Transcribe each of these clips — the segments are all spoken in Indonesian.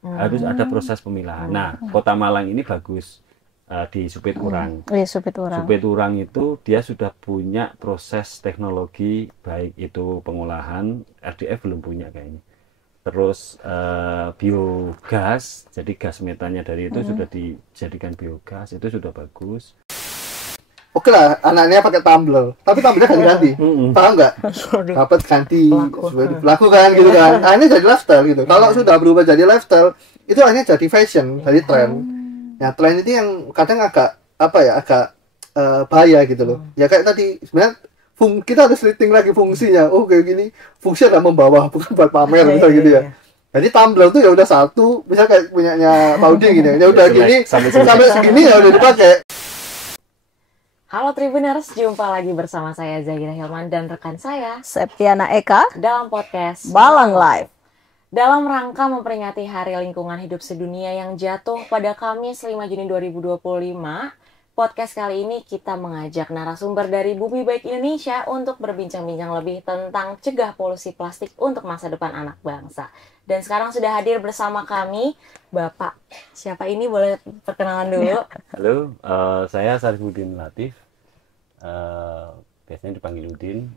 harus ada proses pemilahan. Nah, Kota Malang ini bagus di Supit Urang. Iya, Supit Urang. Supit Urang itu dia sudah punya proses teknologi, baik itu pengolahan, RDF belum punya kayaknya. Terus biogas, jadi gas metannya dari itu sudah dijadikan biogas, itu sudah bagus. Oke lah, anaknya pakai tumbler, tapi tumblernya ganti-ganti, paham nggak? Dapat ganti, laku kan gitu kan. Nah, ini jadi lifestyle gitu. Kalau sudah berubah jadi lifestyle, itu hanya jadi fashion, jadi tren. Nah, tren itu yang kadang agak agak bahaya gitu loh. Ya kayak tadi sebenarnya kita harus rating lagi fungsinya. Oh kayak gini, fungsi adalah membawa, bukan buat pamer misal gitu ya. Jadi tumbler tuh ya udah satu, bisa kayak punyanya Paudi gini. Ya udah gini, sampai segini ya udah dipakai. Halo Tribuners, jumpa lagi bersama saya Zahira Hilman dan rekan saya Septiana Eka dalam podcast Malang Live. Dalam rangka memperingati Hari Lingkungan Hidup Sedunia yang jatuh pada Kamis 5 Juni 2025, podcast kali ini kita mengajak narasumber dari Bumi Baik Indonesia untuk berbincang-bincang lebih tentang cegah polusi plastik untuk masa depan anak bangsa. Dan sekarang sudah hadir bersama kami Bapak, siapa ini boleh perkenalan dulu? Halo, saya Sarifudin Latif, biasanya dipanggil Udin,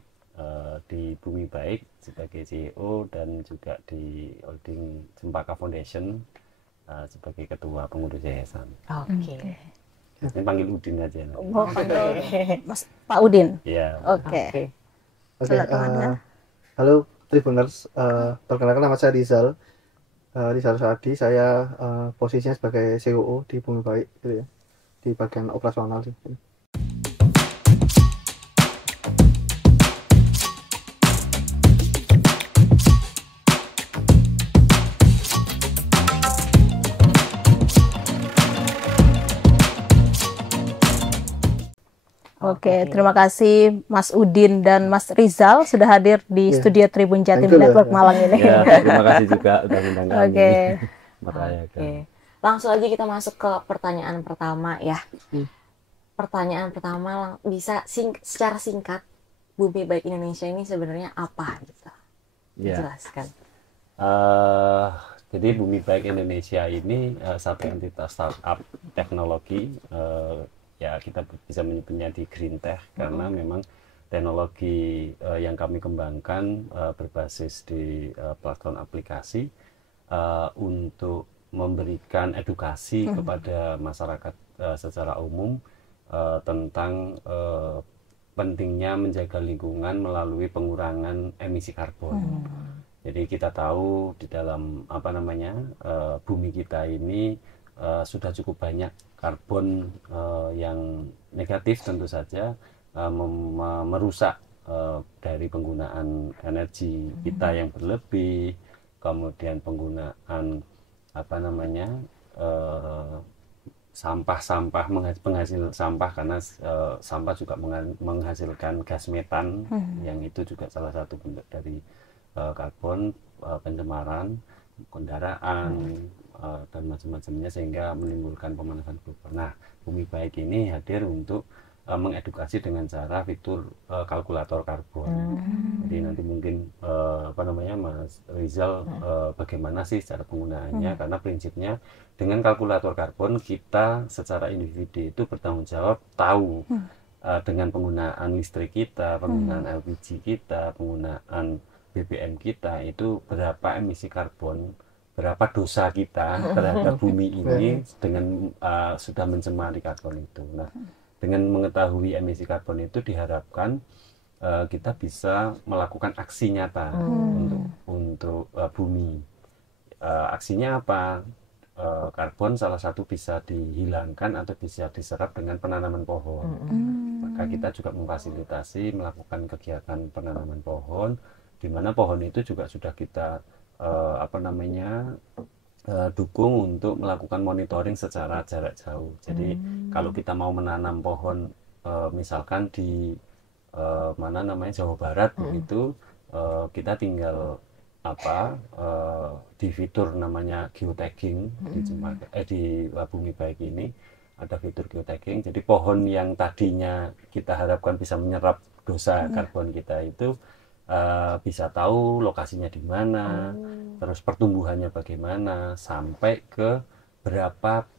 di Bumi Baik sebagai CEO dan juga di holding Cempaka Foundation sebagai ketua pengurus yayasan. Oke. Biasanya panggil Udin aja. Oh, Mas Pak Udin. Iya. Oke. Halo Tribuners, perkenalkan nama saya Rizal Saadi. Saya posisinya sebagai CEO di Bumi Baik gitu ya, di bagian operasional sih. Oke, terima kasih Mas Udin dan Mas Rizal sudah hadir di studio Tribun Jatim Network Malang ini. Ya, terima kasih juga sudah undang kami. Oke. Oke. Langsung aja kita masuk ke pertanyaan pertama ya. Pertanyaan pertama bisa secara singkat, Bumi Baik Indonesia ini sebenarnya apa gitu? Jelaskan. Jadi Bumi Baik Indonesia ini satu entitas startup teknologi. Ya kita bisa menyebutnya di green tech karena memang teknologi yang kami kembangkan berbasis di platform aplikasi untuk memberikan edukasi kepada masyarakat secara umum tentang pentingnya menjaga lingkungan melalui pengurangan emisi karbon. Jadi kita tahu di dalam bumi kita ini sudah cukup banyak karbon yang negatif tentu saja, merusak dari penggunaan energi kita yang berlebih, kemudian penggunaan sampah-sampah, penghasil sampah karena sampah juga menghasilkan gas metan yang itu juga salah satu bentuk dari karbon, pencemaran kendaraan dan macam-macamnya sehingga menimbulkan pemanasan global. Nah, Bumi Baik ini hadir untuk mengedukasi dengan cara fitur kalkulator karbon. Jadi nanti mungkin Mas Rizal bagaimana sih cara penggunaannya, karena prinsipnya dengan kalkulator karbon kita secara individu itu bertanggung jawab tahu dengan penggunaan listrik kita, penggunaan LPG kita, penggunaan BBM kita itu berapa emisi karbon, berapa dosa kita terhadap bumi ini dengan sudah mencemari karbon itu. Nah, dengan mengetahui emisi karbon itu diharapkan kita bisa melakukan aksi nyata untuk bumi. Aksinya apa? Karbon salah satu bisa dihilangkan atau bisa diserap dengan penanaman pohon. Maka kita juga memfasilitasi melakukan kegiatan penanaman pohon, di mana pohon itu juga sudah kita dukung untuk melakukan monitoring secara jarak jauh. Jadi kalau kita mau menanam pohon misalkan di Jawa Barat begitu, kita tinggal di fitur namanya geotagging di Bumi Baik ini ada fitur geotagging. Jadi pohon yang tadinya kita harapkan bisa menyerap dosa karbon kita itu bisa tahu lokasinya di mana, terus pertumbuhannya bagaimana, sampai ke berapa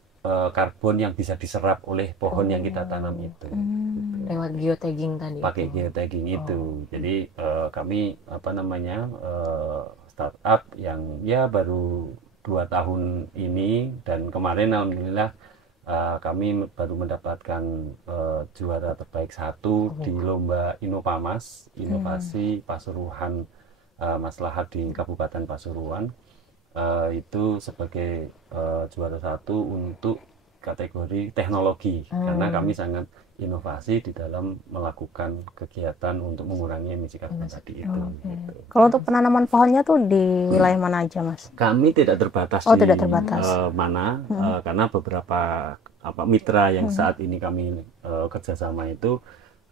karbon yang bisa diserap oleh pohon yang kita tanam itu. Gitu. Lewat geotagging tadi. Pakai geotagging itu. Jadi kami startup yang ya baru 2 tahun ini, dan kemarin alhamdulillah kami baru mendapatkan juara terbaik 1 di lomba Innopamas, inovasi Pasuruan Maslahat di Kabupaten Pasuruan. Itu sebagai juara 1 untuk kategori teknologi, karena kami sangat inovasi di dalam melakukan kegiatan untuk mengurangi emisi karbon tadi itu. Gitu. Kalau untuk penanaman pohonnya tuh di wilayah mana aja, Mas? Kami tidak terbatas tidak terbatas. Mana, karena beberapa mitra yang saat ini kami kerjasama itu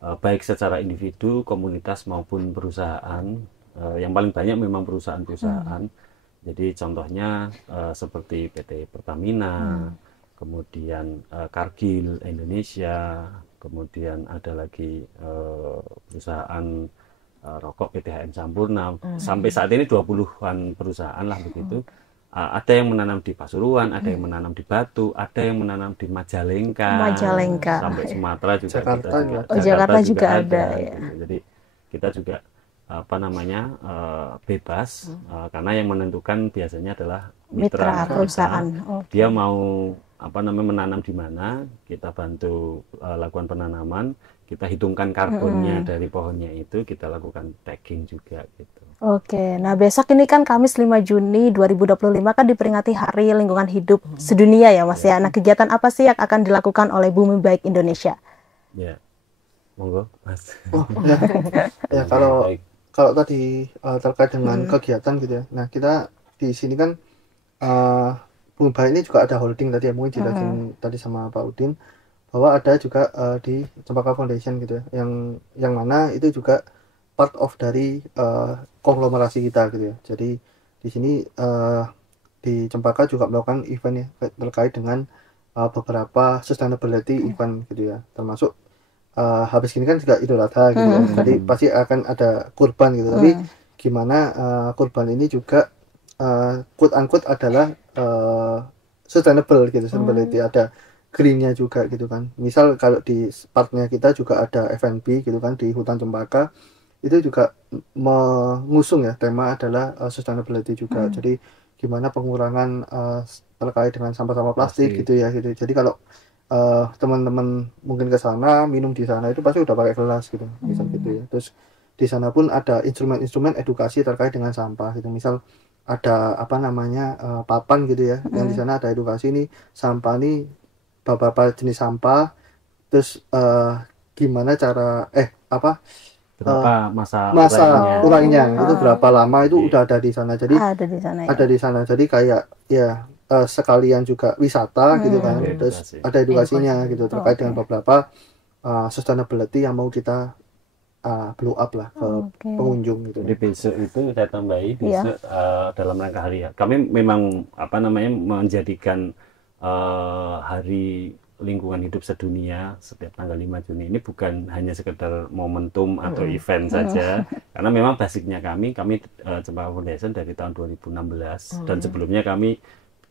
baik secara individu, komunitas maupun perusahaan. Yang paling banyak memang perusahaan-perusahaan. Jadi contohnya seperti PT Pertamina, kemudian Cargill Indonesia, kemudian ada lagi perusahaan rokok PT HM Sampurna. Sampai saat ini 20-an perusahaan lah begitu. Ada yang menanam di Pasuruan, ada yang menanam di Batu, ada yang menanam di Majalengka, sampai Sumatera juga. Jakarta juga ada ya. Gitu. Jadi kita juga bebas, karena yang menentukan biasanya adalah mitra perusahaan. Dia mau menanam di mana, kita bantu lakukan penanaman, kita hitungkan karbonnya dari pohonnya itu, kita lakukan tagging juga gitu. Oke, nah besok ini kan Kamis 5 Juni 2025 kan diperingati Hari Lingkungan Hidup Sedunia ya Mas ya. Nah kegiatan apa sih yang akan dilakukan oleh Bumi Baik Indonesia? Ya, monggo Mas. Ya kalau tadi terkait dengan kegiatan gitu ya. Nah kita di sini kan Bumi Baik ini juga ada holding tadi ya, mungkin dijelasin tadi sama Pak Udin, bahwa ada juga di Cempaka Foundation gitu ya, yang mana itu juga part of dari konglomerasi kita gitu ya. Jadi di sini di Cempaka juga melakukan event ya terkait dengan beberapa sustainability event gitu ya, termasuk habis ini kan juga Idul Adha gitu ya. Jadi pasti akan ada kurban gitu. Tapi gimana kurban ini juga quote unquote adalah sustainable gitu, sustainability, ada greennya juga gitu kan. Misal kalau di partnya kita juga ada F&B gitu kan di hutan Cempaka, itu juga mengusung ya tema adalah sustainability juga. Jadi gimana pengurangan terkait dengan sampah-sampah plastik gitu ya gitu. Jadi kalau teman-teman mungkin ke sana minum di sana itu pasti udah pakai gelas gitu, misal gitu ya. Terus di sana pun ada instrumen-instrumen edukasi terkait dengan sampah gitu. Misal ada papan gitu ya, yang di sana ada edukasi ini sampah nih, beberapa jenis sampah, terus gimana cara berapa masa urainya itu berapa lama, itu udah ada di sana. Jadi ada di sana, jadi kayak ya sekalian juga wisata gitu kan. Terus ada edukasinya gitu terkait dengan beberapa sustainability yang mau kita blow up lah ke pengunjung gitu. Jadi besok itu saya tambahi besok dalam rangka hari kami memang menjadikan Hari Lingkungan Hidup Sedunia setiap tanggal 5 Juni ini bukan hanya sekedar momentum atau event saja, karena memang basicnya kami Cempaka Foundation dari tahun 2016 dan sebelumnya kami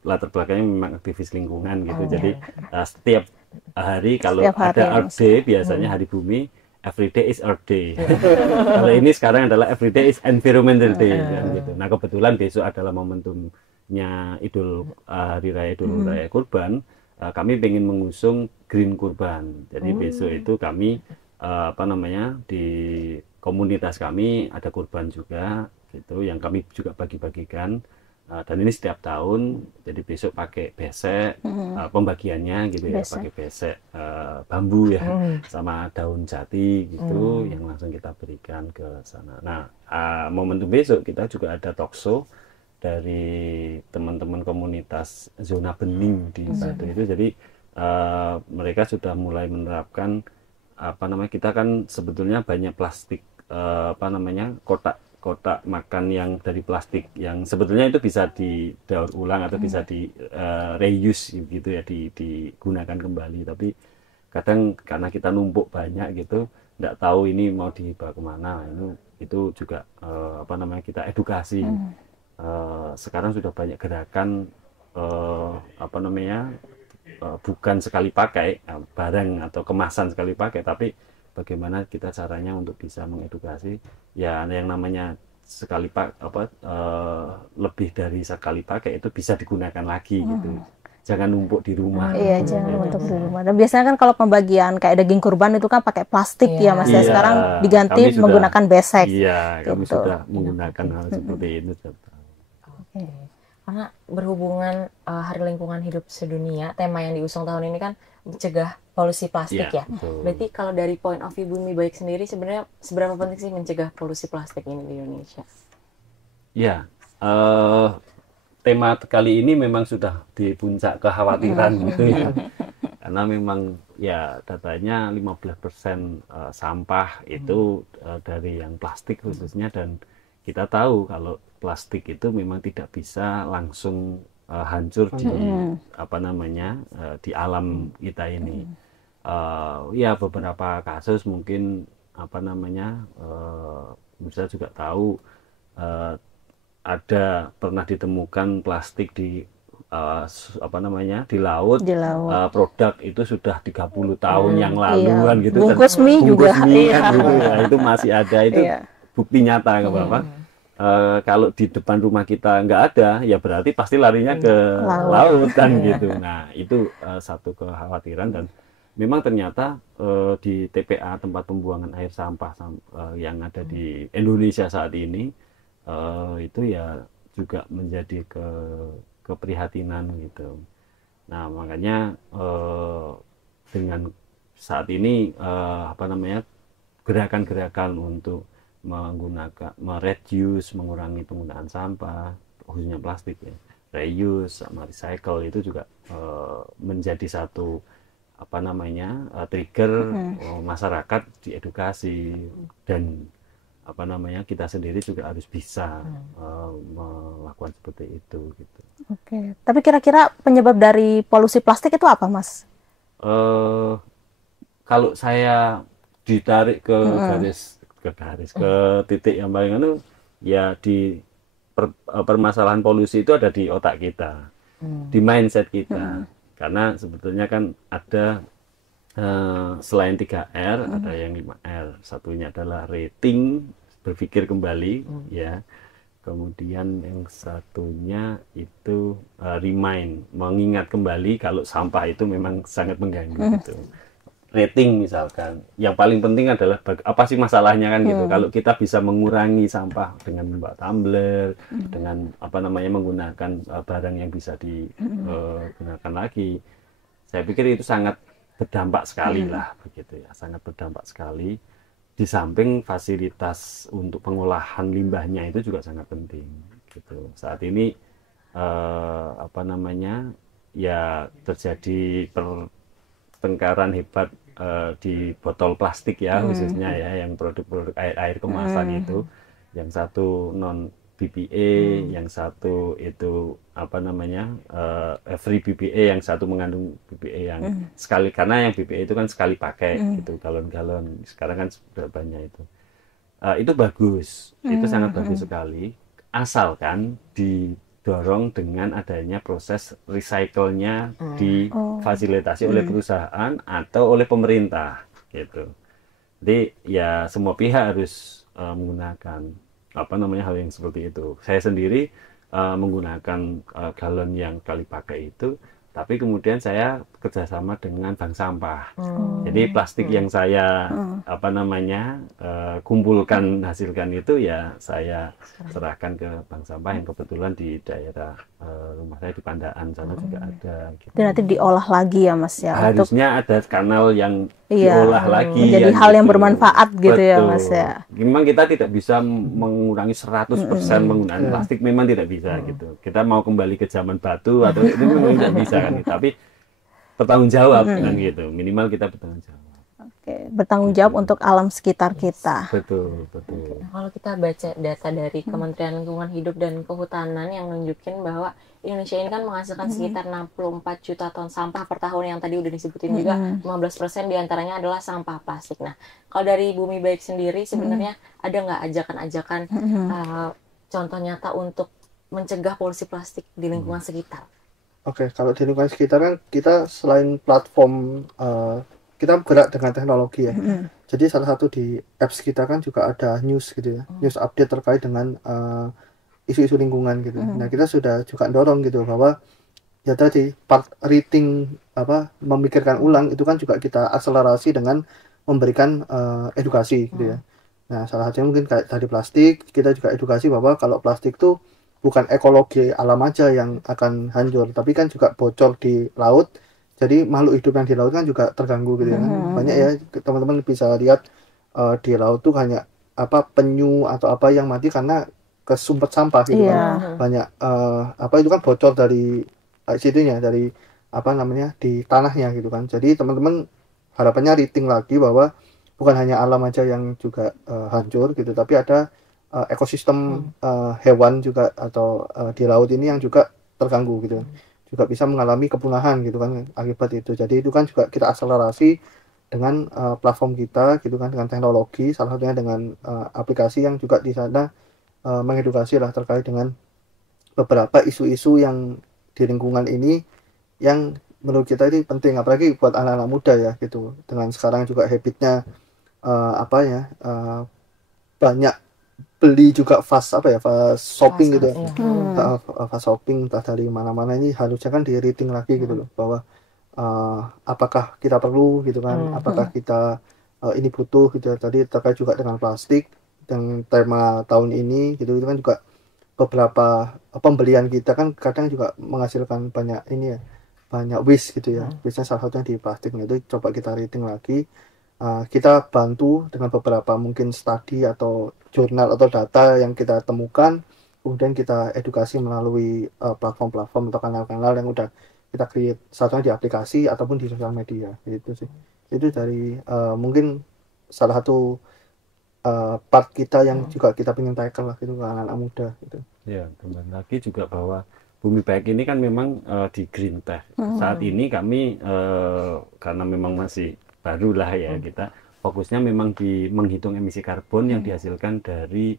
latar belakangnya memang aktivis lingkungan gitu. Jadi setiap hari kalau ada Earth Day, biasanya Hari Bumi, every day is Earth Day. Kalau ini sekarang adalah every day is Environmental Day gitu. Nah kebetulan besok adalah momentumnya Hari Raya Idul Raya Kurban. Kami ingin mengusung Green Kurban. Jadi besok itu kami di komunitas kami ada kurban juga gitu, yang kami juga bagi-bagikan. Dan ini setiap tahun, jadi besok pakai besek, pembagiannya gitu ya, pakai besek bambu ya, sama daun jati gitu, yang langsung kita berikan ke sana. Nah, momentum besok kita juga ada talk show dari teman-teman komunitas zona bening di Batu itu. Jadi mereka sudah mulai menerapkan kita kan sebetulnya banyak plastik kotak makan yang dari plastik yang sebetulnya itu bisa didaur ulang atau bisa di reuse gitu ya, digunakan kembali. Tapi kadang karena kita numpuk banyak gitu, nggak tahu ini mau dibawa kemana. Ini itu juga kita edukasi. Sekarang sudah banyak gerakan bukan sekali pakai barang atau kemasan sekali pakai, tapi bagaimana kita caranya untuk bisa mengedukasi ya yang namanya lebih dari sekali pakai itu bisa digunakan lagi gitu. Jangan numpuk di rumah. Iya, jangan numpuk di rumah. Dan biasanya kan kalau pembagian kayak daging kurban itu kan pakai plastik ya Mas ya. Sekarang diganti menggunakan besek. Iya, kami sudah menggunakan hal seperti itu. Karena berhubungan Hari Lingkungan Hidup Sedunia, tema yang diusung tahun ini kan mencegah polusi plastik ya. Berarti kalau dari point of view Bumi Baik sendiri sebenarnya seberapa penting sih mencegah polusi plastik ini di Indonesia? Ya, tema kali ini memang sudah di puncak kekhawatiran gitu ya. Karena memang ya datanya 15% sampah itu dari yang plastik khususnya, dan kita tahu kalau plastik itu memang tidak bisa langsung hancur di di alam kita ini. Ya beberapa kasus mungkin bisa juga tahu ada pernah ditemukan plastik di di laut. Produk itu sudah 30 tahun yang lalu kan gitu. Bungkus mie juga gitu ya. Itu masih ada, itu bukti nyata ke Bapak. Kalau di depan rumah kita nggak ada, ya berarti pasti larinya ke laut kan gitu. Nah itu satu kekhawatiran, dan memang ternyata di TPA, tempat pembuangan air sampah yang ada di Indonesia saat ini itu ya juga menjadi keprihatinan gitu. Nah makanya dengan saat ini gerakan-gerakan untuk mengurangi penggunaan sampah khususnya plastik ya, reuse sama recycle itu juga menjadi satu trigger masyarakat diedukasi, dan kita sendiri juga harus bisa melakukan seperti itu gitu. Oke. Tapi kira-kira penyebab dari polusi plastik itu apa, Mas? Kalau saya ditarik ke ke titik yang paling ya di permasalahan polusi itu ada di otak kita, di mindset kita. Karena sebetulnya kan ada selain 3R ada yang 5R. Satunya adalah rating, berpikir kembali ya. Kemudian yang satunya itu remind, mengingat kembali kalau sampah itu memang sangat mengganggu gitu. Rating misalkan, yang paling penting adalah apa sih masalahnya kan gitu. Kalau kita bisa mengurangi sampah dengan membawa tumbler, dengan menggunakan barang yang bisa digunakan lagi, saya pikir itu sangat berdampak sekali lah begitu ya, sangat berdampak sekali. Di samping fasilitas untuk pengolahan limbahnya itu juga sangat penting gitu. Saat ini ya terjadi pertengkaran hebat di botol plastik ya, khususnya ya yang produk-produk air kemasan itu, yang satu non BPA, yang satu itu free BPA, yang satu mengandung BPA yang sekali, karena yang BPA itu kan sekali pakai gitu, galon-galon. Sekarang kan sudah banyak itu. Itu bagus, itu sangat bagus sekali, asalkan didorong dengan adanya proses recycle-nya difasilitasi oleh perusahaan atau oleh pemerintah gitu. Jadi ya semua pihak harus menggunakan hal yang seperti itu. Saya sendiri menggunakan galon yang kali pakai itu, tapi kemudian saya kerjasama dengan bank sampah. Jadi plastik yang saya kumpulkan, hasilkan itu ya saya serahkan ke bank sampah yang kebetulan di daerah rumah saya di Pandaan sana juga ada gitu. Dan nanti diolah lagi ya Mas ya. Harusnya ada kanal yang diolah lagi. Menjadi hal yang bermanfaat gitu. Betul. Ya Mas ya. Memang kita tidak bisa mengurangi 100% penggunaan plastik, memang tidak bisa gitu. Kita mau kembali ke zaman batu atau itu memang tidak bisa kan. Tapi bertanggung jawab kan gitu. Minimal kita bertanggung jawab. Oke, bertanggung jawab untuk alam sekitar kita. Betul. Kalau kita baca data dari Kementerian Lingkungan Hidup dan Kehutanan yang nunjukin bahwa Indonesia ini kan menghasilkan sekitar 64 juta ton sampah per tahun yang tadi udah disebutin juga 15% diantaranya adalah sampah plastik. Nah, kalau dari Bumi Baik sendiri sebenarnya ada nggak ajakan-ajakan contoh nyata untuk mencegah polusi plastik di lingkungan sekitar? Oke, kalau di lingkungan sekitar kan kita selain platform kita bergerak dengan teknologi ya. Jadi salah satu di apps kita kan juga ada news gitu ya, news update terkait dengan isu-isu lingkungan gitu. Nah kita sudah juga dorong gitu bahwa ya tadi part rating memikirkan ulang itu kan juga kita akselerasi dengan memberikan edukasi gitu ya. Nah salah satunya mungkin kayak tadi plastik, kita juga edukasi bahwa kalau plastik tuh bukan ekologi alam aja yang akan hancur, tapi kan juga bocor di laut. Jadi makhluk hidup yang di laut kan juga terganggu gitu ya kan. Banyak ya teman-teman bisa lihat di laut tuh hanya penyu atau apa yang mati karena kesumpet sampah gitu kan. Banyak itu kan bocor dari situnya, dari di tanahnya gitu kan. Jadi teman-teman harapannya rating lagi bahwa bukan hanya alam aja yang juga hancur gitu, tapi ada ekosistem hewan juga atau di laut ini yang juga terganggu gitu kan. Juga bisa mengalami kepunahan gitu kan akibat itu. Jadi itu kan juga kita akselerasi dengan platform kita gitu kan, dengan teknologi, salah satunya dengan aplikasi yang juga di sana mengedukasi lah terkait dengan beberapa isu-isu yang di lingkungan ini yang menurut kita ini penting, apalagi buat anak-anak muda ya gitu. Dengan sekarang juga habitnya banyak beli juga fast shopping gitu ya. Fast shopping entah dari mana-mana, ini harusnya kan di rating lagi gitu loh, bahwa apakah kita perlu gitu kan, apakah kita ini butuh gitu ya. Tadi terkait juga dengan plastik dan tema tahun ini gitu, itu kan juga beberapa pembelian kita kan kadang juga menghasilkan banyak ini ya, banyak waste gitu ya. Biasanya salah satunya di plastik. Itu coba kita rating lagi. Kita bantu dengan beberapa mungkin studi atau jurnal atau data yang kita temukan, kemudian kita edukasi melalui platform-platform atau kanal-kanal yang udah kita create, satunya di aplikasi ataupun di sosial media gitu sih. Itu dari mungkin salah satu part kita yang juga kita pengen tackle lah gitu ke anak-anak muda gitu. Ya, kembali lagi juga bahwa Bumi Baik ini kan memang di Green Tech. Saat ini kami karena memang masih barulah ya, kita fokusnya memang di menghitung emisi karbon yang dihasilkan dari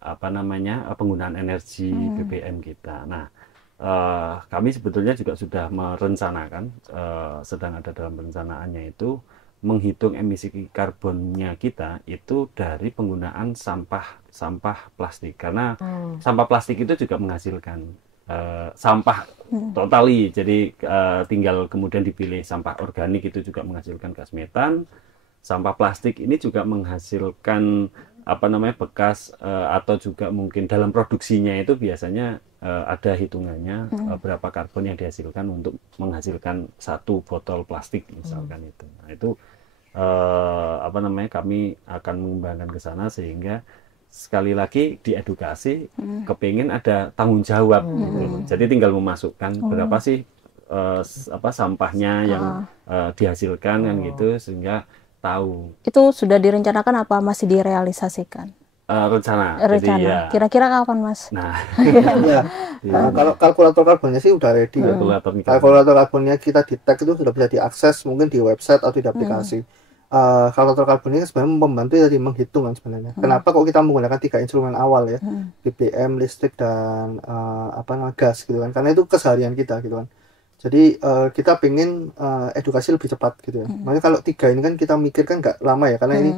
penggunaan energi BBM kita. Nah, kami sebetulnya juga sudah merencanakan, sedang ada dalam perencanaannya itu menghitung emisi karbonnya kita itu dari penggunaan sampah plastik, karena sampah plastik itu juga menghasilkan sampah totali. Jadi tinggal kemudian dipilih sampah organik, itu juga menghasilkan gas metan. Sampah plastik ini juga menghasilkan bekas atau juga mungkin dalam produksinya itu biasanya ada hitungannya berapa karbon yang dihasilkan untuk menghasilkan satu botol plastik misalkan itu. Nah, itu kami akan mengembangkan ke sana sehingga sekali lagi diedukasi, kepingin ada tanggung jawab gitu. Jadi tinggal memasukkan berapa sih sampahnya yang dihasilkan kan gitu, sehingga tahu. Itu sudah direncanakan apa masih direalisasikan? Rencana. Jadi, ya. Kira-kira kapan, Mas? Nah, kalau kalkulator karbonnya sih udah ready. Kalkulator karbonnya kita di tag itu sudah bisa diakses mungkin di website atau di aplikasi. Kalkulator karbon ini sebenarnya membantu dari menghitung kan sebenarnya. Kenapa kok kita menggunakan 3 instrumen awal ya, BBM, listrik dan gas gitu kan? Karena itu keseharian kita gitu kan. Jadi kita pengen edukasi lebih cepat gitu ya. Makanya kalau 3 ini kan kita mikirkan nggak lama ya, karena ini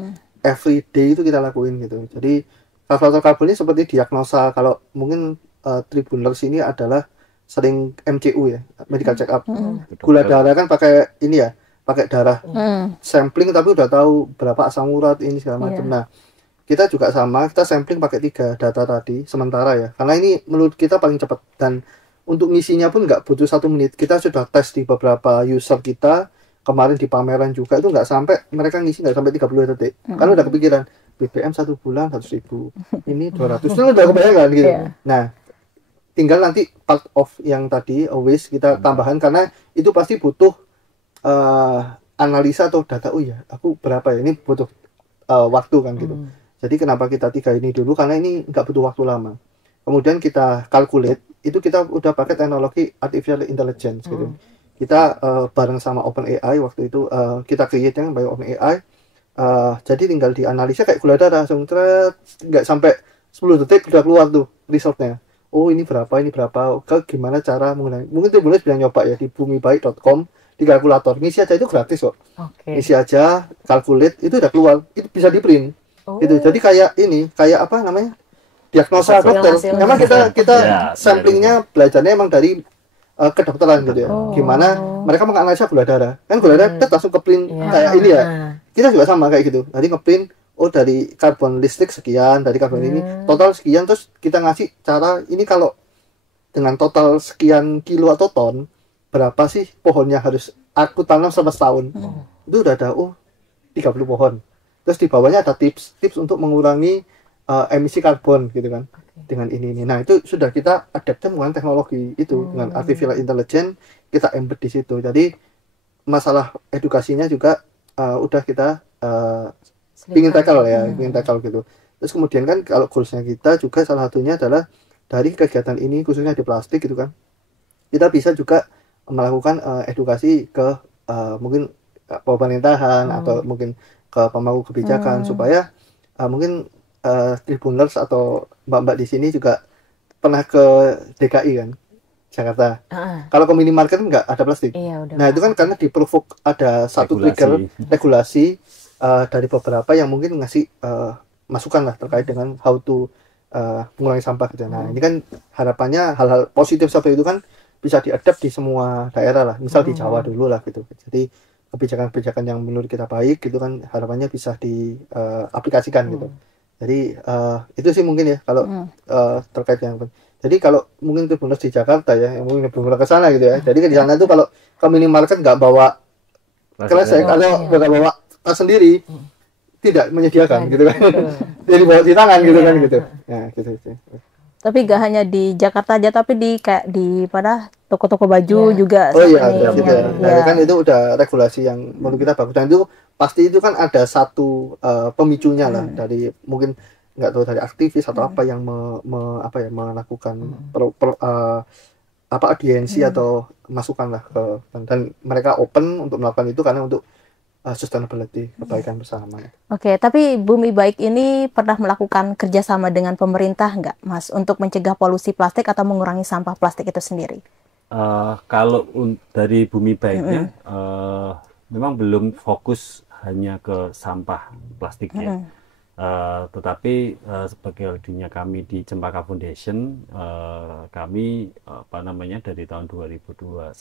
everyday itu kita lakuin gitu. Jadi kalkulator karbon ini seperti diagnosa, kalau mungkin Tribuners ini adalah sering MCU ya, medical check up. Gula darah kan pakai ini ya, pakai darah sampling, tapi udah tahu berapa asam urat ini segala macam. Nah, kita juga sama, kita sampling pakai 3 data tadi sementara ya, karena ini menurut kita paling cepat, dan untuk ngisinya pun nggak butuh 1 menit. Kita sudah tes di beberapa user kita kemarin di pameran juga, itu nggak sampai, mereka ngisi nggak sampai 30 detik karena udah kepikiran BBM 1 bulan 100.000, ini 200, itu udah kebayang gitu. Nah, tinggal nanti part of yang tadi waste kita tambahan, karena itu pasti butuh analisa atau data. Oh ya, aku berapa ya, ini butuh waktu kan gitu. Jadi kenapa kita 3 ini dulu, karena ini nggak butuh waktu lama. kemudian kita calculate, itu kita udah pakai teknologi artificial intelligence gitu. Kita bareng sama OpenAI waktu itu, kita create yang by OpenAI. Jadi tinggal dianalisa kayak gula darah, langsung nggak sampai 10 detik udah keluar tuh resultnya. Oh ini berapa, gimana cara menggunakan. Mungkin tuh boleh bilang nyoba ya di bumibaik.com, di kalkulator. Ngisi aja itu gratis kok. Ngisi aja, calculate, itu udah keluar. Itu bisa di print. Gitu. Jadi kayak apa namanya? Diagnosa dokter. Memang kita samplingnya belajarnya emang dari kedokteran gitu ya. Gimana mereka menganalisa gula darah. Kan gula darah kita langsung ke print kayak ini ya. Kita juga sama kayak gitu. Jadi nge-print dari karbon listrik sekian, dari karbon ini total sekian, terus kita ngasih cara ini kalau dengan total sekian kilo atau ton, berapa sih pohonnya harus aku tanam selama setahun. Itu udah ada 30 pohon. Terus di bawahnya ada tips untuk mengurangi emisi karbon gitu kan. Dengan ini. Nah, itu sudah kita adaptasi menggunakan teknologi itu dengan artificial intelligence, kita embed di situ. Jadi masalah edukasinya juga udah kita ingin tackle gitu. Terus kemudian kan kalau goalsnya kita juga salah satunya adalah dari kegiatan ini khususnya di plastik gitu kan, kita bisa juga melakukan edukasi ke mungkin pemerintahan atau mungkin ke pemangku kebijakan supaya mungkin tribuners atau mbak-mbak di sini juga pernah ke DKI kan, Jakarta. Kalau ke minimarket nggak ada plastik. Nah itu kan karena diprovok ada satu trigger regulasi dari beberapa yang mungkin ngasih masukan lah terkait dengan how to mengurangi sampah gitu. Nah ini kan harapannya hal-hal positif seperti itu kan bisa diadapt di semua daerah lah. Misal di Jawa dulu lah gitu. Jadi kebijakan-kebijakan yang menurut kita baik gitu kan harapannya bisa diaplikasikan gitu. Jadi itu sih mungkin ya kalau terkait yang. Jadi kalau mungkin tribuners di Jakarta ya, yang mungkin belum ke sana gitu ya. Jadi di sana tuh kalau ke minimarket nggak bawa kresek, kalau nggak bawa tas sendiri, tidak menyediakan gitu kan. Jadi bawa di tangan gitu kan gitu. Ya gitu. Tapi gak hanya di Jakarta aja, tapi kayak di pada toko-toko baju juga. Oh iya, ada gitu ya. Nah, kan itu udah regulasi yang menurut kita bagus. Dan itu pasti itu kan ada satu pemicunya lah dari mungkin nggak tahu dari aktivis atau apa yang melakukan audiensi atau masukan lah ke, dan mereka open untuk melakukan itu karena untuk sustainability, kebaikan bersama. Oke, tapi Bumi Baik ini pernah melakukan kerjasama dengan pemerintah nggak, Mas, untuk mencegah polusi plastik atau mengurangi sampah plastik itu sendiri? Kalau dari Bumi Baiknya, memang belum fokus hanya ke sampah plastiknya. Tetapi sebagai dunia kami di Cempaka Foundation, kami dari tahun 2021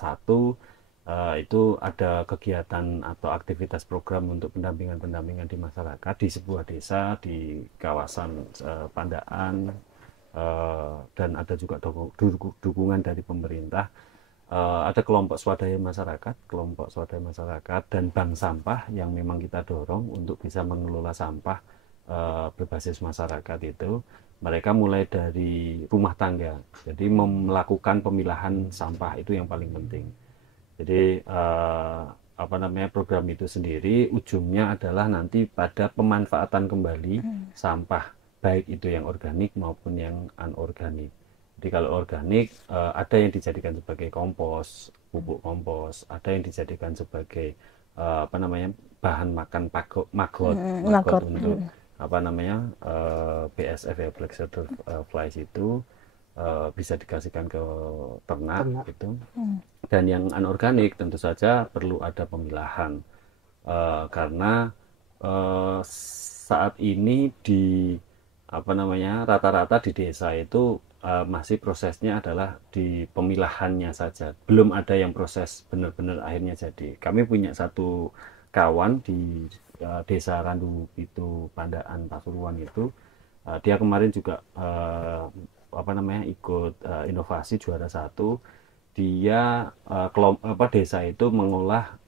itu ada kegiatan atau aktivitas program untuk pendampingan di masyarakat di sebuah desa di kawasan Pandaan, dan ada juga dukungan dari pemerintah. Ada kelompok swadaya masyarakat dan bank sampah yang memang kita dorong untuk bisa mengelola sampah berbasis masyarakat itu. Mereka mulai dari rumah tangga, jadi melakukan pemilahan sampah itu yang paling penting. Jadi program itu sendiri ujungnya adalah nanti pada pemanfaatan kembali sampah, baik itu yang organik maupun yang anorganik. Jadi kalau organik ada yang dijadikan sebagai kompos, pupuk kompos, ada yang dijadikan sebagai bahan makan maggot untuk BSF ya, Black Soldier Flies itu bisa dikasihkan ke ternak gitu. Dan yang anorganik tentu saja perlu ada pemilahan karena saat ini di rata-rata di desa itu masih prosesnya adalah di pemilahannya saja, belum ada yang proses benar-benar akhirnya jadi. Kami punya satu kawan di desa Randu itu, Pandaan, Pasuruan itu, dia kemarin juga ikut inovasi juara 1. Dia desa itu mengolah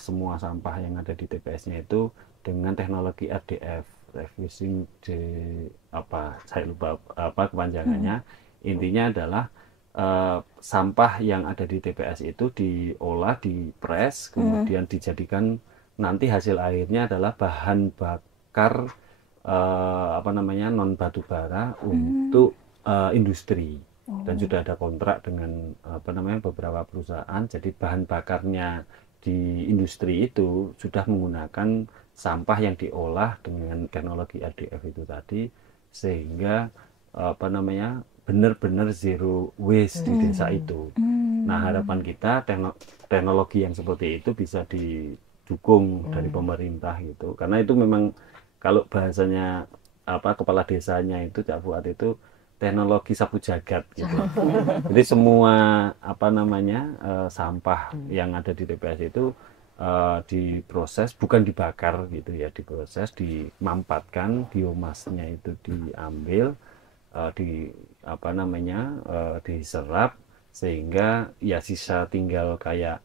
semua sampah yang ada di TPS-nya itu dengan teknologi RDF, refusing saya lupa kepanjangannya. Intinya adalah sampah yang ada di TPS itu diolah, dipres, kemudian dijadikan, nanti hasil akhirnya adalah bahan bakar non batu bara untuk industri dan sudah ada kontrak dengan beberapa perusahaan. Jadi bahan bakarnya di industri itu sudah menggunakan sampah yang diolah dengan teknologi RDF itu tadi, sehingga benar-benar zero waste di desa itu. Nah, harapan kita teknologi yang seperti itu bisa didukung dari pemerintah gitu, karena itu memang kalau bahasanya kepala desanya itu Cak Fuad itu teknologi sapu jagat gitu. Jadi semua sampah yang ada di TPS itu diproses, bukan dibakar gitu ya, diproses, dimampatkan, biomasnya itu diambil, diserap, sehingga ya sisa tinggal kayak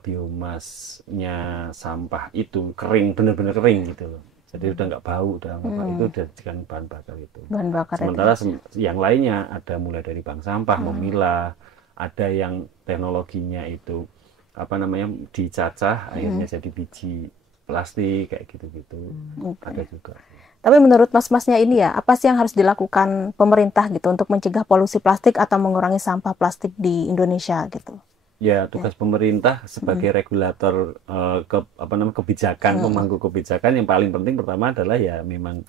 biomasnya sampah itu kering, benar-benar kering gitu loh. Jadi udah nggak bau, udah nggak itu udah dijadikan bahan bakar itu. Bahan bakar. Sementara yang lainnya ada mulai dari bank sampah, memilah, ada yang teknologinya itu dicacah, akhirnya jadi biji plastik kayak gitu-gitu. Ada juga. Tapi menurut mas-masnya ini ya, apa sih yang harus dilakukan pemerintah gitu untuk mencegah polusi plastik atau mengurangi sampah plastik di Indonesia gitu? Ya, tugas pemerintah sebagai regulator kebijakan, pemangku kebijakan, yang paling penting pertama adalah ya memang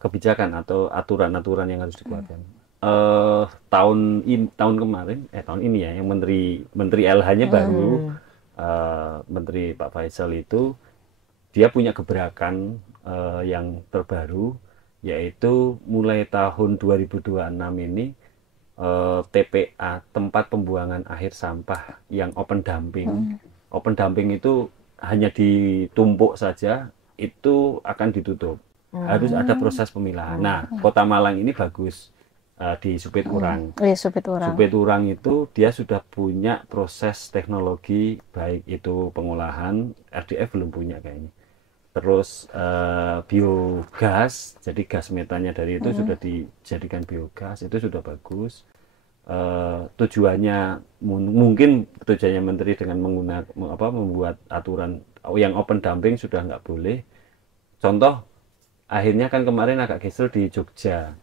kebijakan atau aturan-aturan yang harus dikeluarkan. Tahun ini ya, yang menteri LH-nya baru, Menteri Pak Faisal itu dia punya gebrakan yang terbaru, yaitu mulai tahun 2026 ini TPA, tempat pembuangan akhir sampah yang open dumping. Open dumping itu hanya ditumpuk saja, itu akan ditutup. Harus ada proses pemilahan. Nah, Kota Malang ini bagus di Supit Urang. Supit Urang. Supit Urang itu dia sudah punya proses teknologi, baik itu pengolahan, RDF belum punya kayaknya. Terus biogas, jadi gas metannya dari itu sudah dijadikan biogas, itu sudah bagus. Tujuannya mungkin tujuannya menteri dengan membuat aturan yang open dumping sudah nggak boleh. Contoh, akhirnya kan kemarin agak kisruh di Jogja,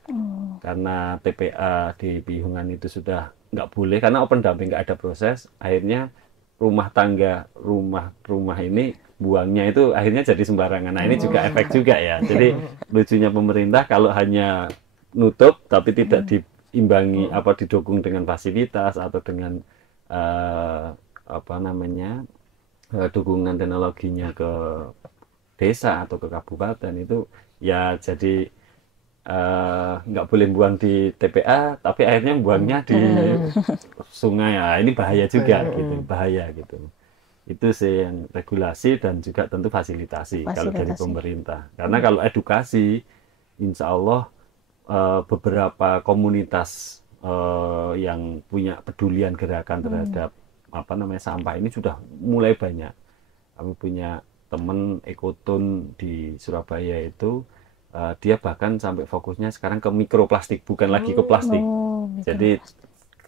karena TPA di Piungan itu sudah nggak boleh karena open dumping, nggak ada proses. Akhirnya rumah ini buangnya itu akhirnya jadi sembarangan. Nah, ini juga efek juga ya. Jadi lucunya pemerintah kalau hanya nutup tapi tidak diimbangi didukung dengan fasilitas atau dengan dukungan teknologinya ke desa atau ke kabupaten, itu ya jadi nggak boleh buang di TPA tapi akhirnya buangnya di sungai. Ini bahaya juga gitu, bahaya gitu. Itu sih yang regulasi dan juga tentu fasilitasi kalau dari pemerintah. Karena kalau edukasi, insya Allah beberapa komunitas yang punya pedulian gerakan terhadap sampah ini sudah mulai banyak. Kami punya teman ekoton di Surabaya itu, dia bahkan sampai fokusnya sekarang ke mikroplastik, bukan lagi ke plastik. Jadi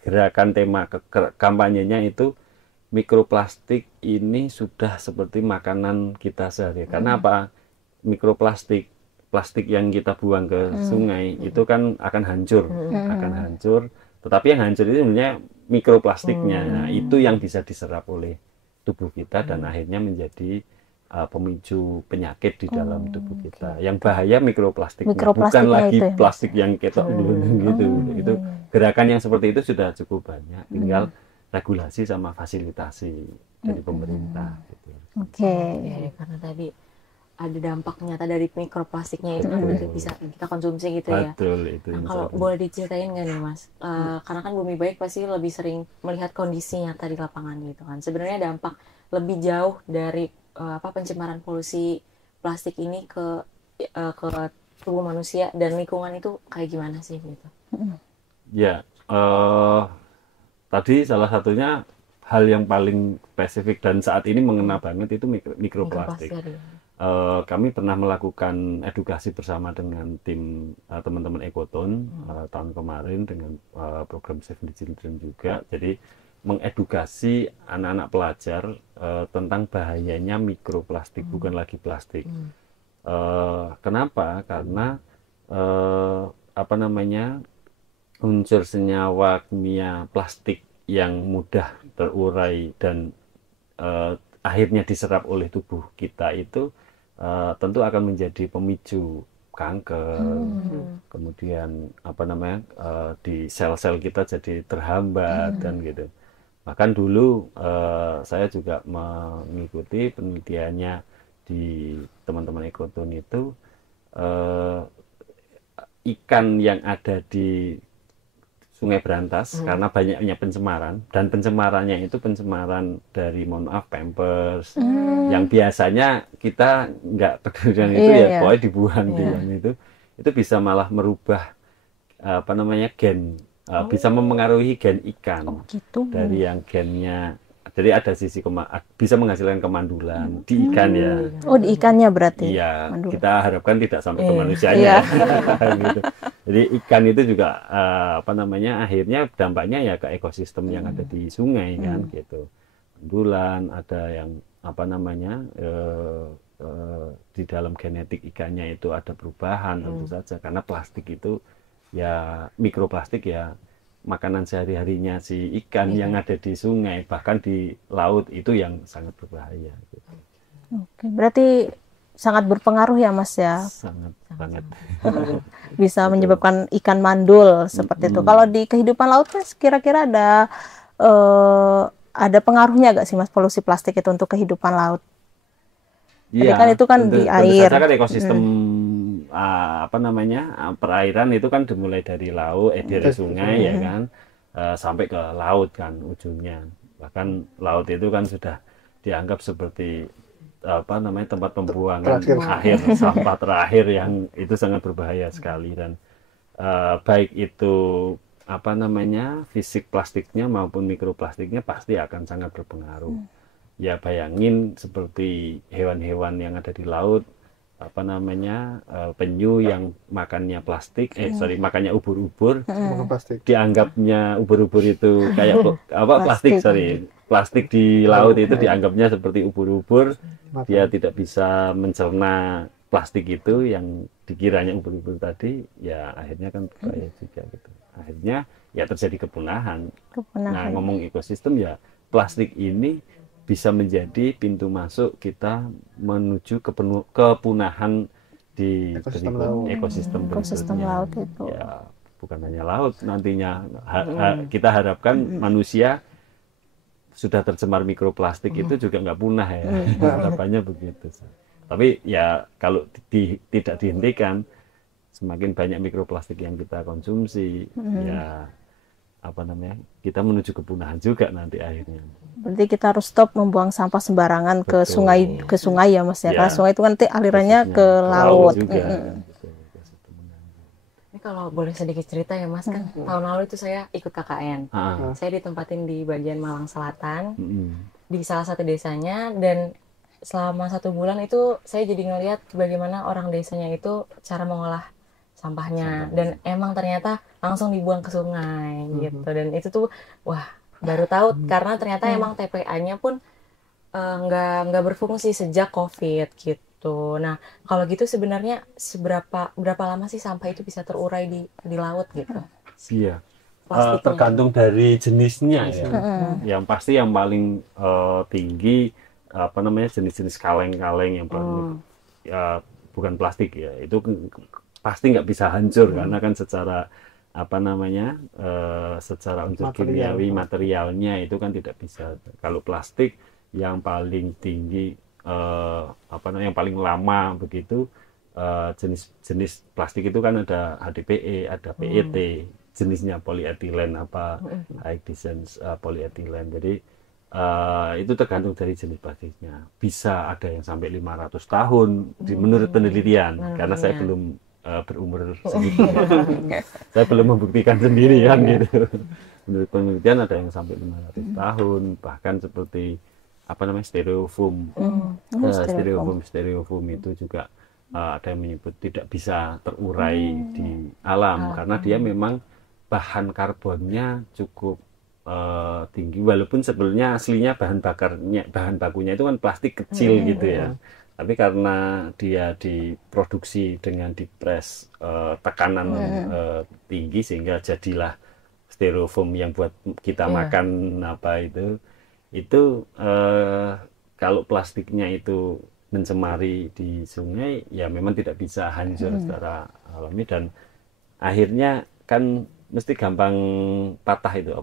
gerakan tema kampanyenya itu mikroplastik ini sudah seperti makanan kita sehari. Karena apa? Mikroplastik, plastik yang kita buang ke sungai itu kan akan hancur, Tetapi yang hancur itu sebenarnya mikroplastiknya. Nah, itu yang bisa diserap oleh tubuh kita dan akhirnya menjadi pemicu penyakit di dalam tubuh kita. Yang bahaya mikroplastiknya, bukan lagi plastik yang ketok gitu. Itu gerakan yang seperti itu sudah cukup banyak. Tinggal regulasi sama fasilitasi dari pemerintah gitu. Ya, karena tadi ada dampak nyata dari mikroplastiknya itu kan bisa kita konsumsi gitu ya. Betul, itu. Nah, kalau boleh diceritain nggak nih Mas? Karena kan Bumi Baik pasti lebih sering melihat kondisi nyata di lapangan gitu kan. Sebenarnya dampak lebih jauh dari pencemaran polusi plastik ini ke tubuh manusia dan lingkungan itu kayak gimana sih gitu? Ya, tadi salah satunya hal yang paling spesifik dan saat ini mengena banget itu mikroplastik. Kami pernah melakukan edukasi bersama dengan tim teman-teman Ekoton tahun kemarin dengan program Save the Children juga. Jadi mengedukasi anak-anak pelajar tentang bahayanya mikroplastik, bukan lagi plastik. Kenapa? Karena apa namanya, unsur senyawa kimia plastik yang mudah terurai dan akhirnya diserap oleh tubuh kita itu tentu akan menjadi pemicu kanker. Kemudian apa namanya, di sel-sel kita jadi terhambat kan gitu. Bahkan dulu saya juga mengikuti penelitiannya di teman-teman Ekoton itu, ikan yang ada di Sungai Berantas karena banyaknya pencemaran, dan pencemarannya itu pencemaran dari, mohon maaf, pampers yang biasanya kita nggak peduli itu ya pokoknya dibuang itu bisa malah merubah apa namanya gen, bisa memengaruhi gen ikan dari yang gennya. Jadi ada sisi bisa menghasilkan kemandulan di ikan ya. Oh, di ikannya berarti. Iya, kita harapkan tidak sampai ke manusianya. Gitu. Jadi ikan itu juga apa namanya, akhirnya dampaknya ya ke ekosistem yang ada di sungai kan gitu. Kemandulan, ada yang apa namanya, di dalam genetik ikannya itu ada perubahan tentu saja, karena plastik itu ya, mikroplastik ya, makanan sehari-harinya si ikan yang ada di sungai, bahkan di laut itu yang sangat berbahaya gitu. Oke, berarti sangat berpengaruh ya Mas ya. Sangat banget. Bisa menyebabkan ikan mandul seperti itu. Kalau di kehidupan laut Mas, kira-kira ada pengaruhnya gak sih Mas polusi plastik itu untuk kehidupan laut? Iya, kan itu kan di air. Tentu saja kan ekosistem apa namanya, perairan itu kan dimulai dari laut, dari sungai ya kan, sampai ke laut kan ujungnya. Bahkan laut itu kan sudah dianggap seperti apa namanya, tempat pembuangan akhir sampah terakhir yang itu sangat berbahaya sekali. Dan baik itu apa namanya, fisik plastiknya maupun mikroplastiknya pasti akan sangat berpengaruh. Ya bayangin seperti hewan-hewan yang ada di laut, apa namanya, penyu yang makannya plastik, makannya ubur-ubur, dianggapnya ubur-ubur itu kayak apa, plastik di laut itu dianggapnya seperti ubur-ubur, dia tidak bisa mencerna plastik itu yang dikiranya ubur-ubur tadi, ya akhirnya kan berbahaya juga gitu. Akhirnya ya terjadi kepunahan. Nah, ngomong ekosistem ya, plastik ini bisa menjadi pintu masuk kita menuju kepunahan di ekosistem laut itu. Ya, bukan hanya laut, nantinya kita harapkan manusia sudah tercemar mikroplastik itu juga nggak punah ya. Harapannya begitu. Tapi ya kalau tidak dihentikan, semakin banyak mikroplastik yang kita konsumsi, ya apa namanya, kita menuju kepunahan juga nanti akhirnya. Berarti kita harus stop membuang sampah sembarangan ke sungai ya Mas ya. Karena sungai itu kan nanti alirannya ke laut. Ini kalau boleh sedikit cerita ya Mas, kan tahun lalu itu saya ikut KKN. Saya ditempatin di bagian Malang Selatan, di salah satu desanya, dan selama 1 bulan itu saya jadi ngelihat bagaimana orang desanya itu cara mengolah sampahnya, dan emang ternyata langsung dibuang ke sungai gitu. Dan itu tuh wah, baru tahu karena ternyata emang TPA-nya pun nggak berfungsi sejak COVID gitu. Nah, kalau gitu sebenarnya berapa lama sih sampah itu bisa terurai di laut gitu? Iya. Tergantung dari jenisnya ya. Yang pasti yang paling tinggi apa namanya, jenis-jenis kaleng-kaleng yang paling bukan plastik ya. Itu pasti nggak bisa hancur karena kan secara apa namanya, secara unsur kimiawi materialnya itu kan tidak bisa. Kalau plastik yang paling tinggi apa namanya, yang paling lama begitu, jenis plastik itu kan ada HDPE, ada PET, jenisnya polyethylene apa high density polyethylene. Jadi itu tergantung dari jenis plastiknya. Bisa ada yang sampai 500 tahun menurut penelitian, karena saya belum berumur segitu. Saya belum membuktikan sendiri kan gitu. Menurut penelitian ada yang sampai 500 tahun, bahkan seperti apa namanya, styrofoam. Styrofoam itu juga ada yang menyebut tidak bisa terurai di alam karena dia memang bahan karbonnya cukup tinggi, walaupun sebenarnya aslinya bahan bakunya itu kan plastik kecil gitu ya. Tapi karena dia diproduksi dengan dipres tekanan tinggi sehingga jadilah styrofoam yang buat kita makan apa itu kalau plastiknya itu mencemari di sungai ya memang tidak bisa hancur secara alami dan akhirnya kan mesti gampang patah itu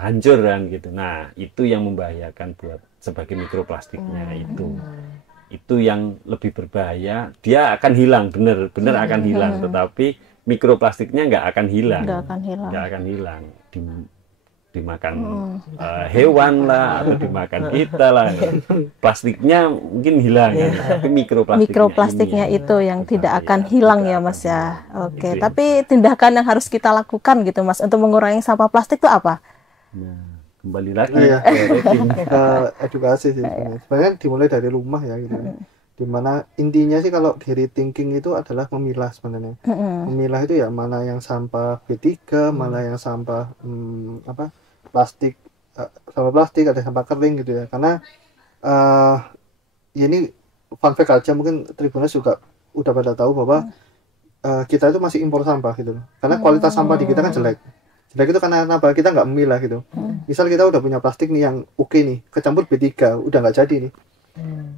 hancur kan gitu. Nah itu yang membahayakan buat sebagai mikroplastiknya itu yang lebih berbahaya. Dia akan hilang, bener akan hilang, tetapi mikroplastiknya nggak akan hilang. Dimakan hewan lah atau dimakan kita lah. Plastiknya mungkin hilang, tapi mikroplastiknya itu yang tidak akan hilang ya Mas ya. Oke, tapi tindakan yang harus kita lakukan gitu Mas untuk mengurangi sampah plastik itu apa? Nah, kembali lagi edukasi sih sebenarnya dimulai dari rumah ya gitu. Dimana intinya sih kalau di rethinking itu adalah memilah sebenarnya. Memilah itu ya mana yang sampah B3, mana yang sampah plastik, sampah plastik, ada sampah kering gitu ya. Karena ini fun fact aja, mungkin Tribuners juga udah pada tahu bahwa kita itu masih impor sampah gitu. Karena kualitas sampah di kita kan jelek. Jelek itu karena apa? Kita nggak memilah gitu. Misal kita udah punya plastik nih yang oke nih, kecampur B3, udah nggak jadi nih.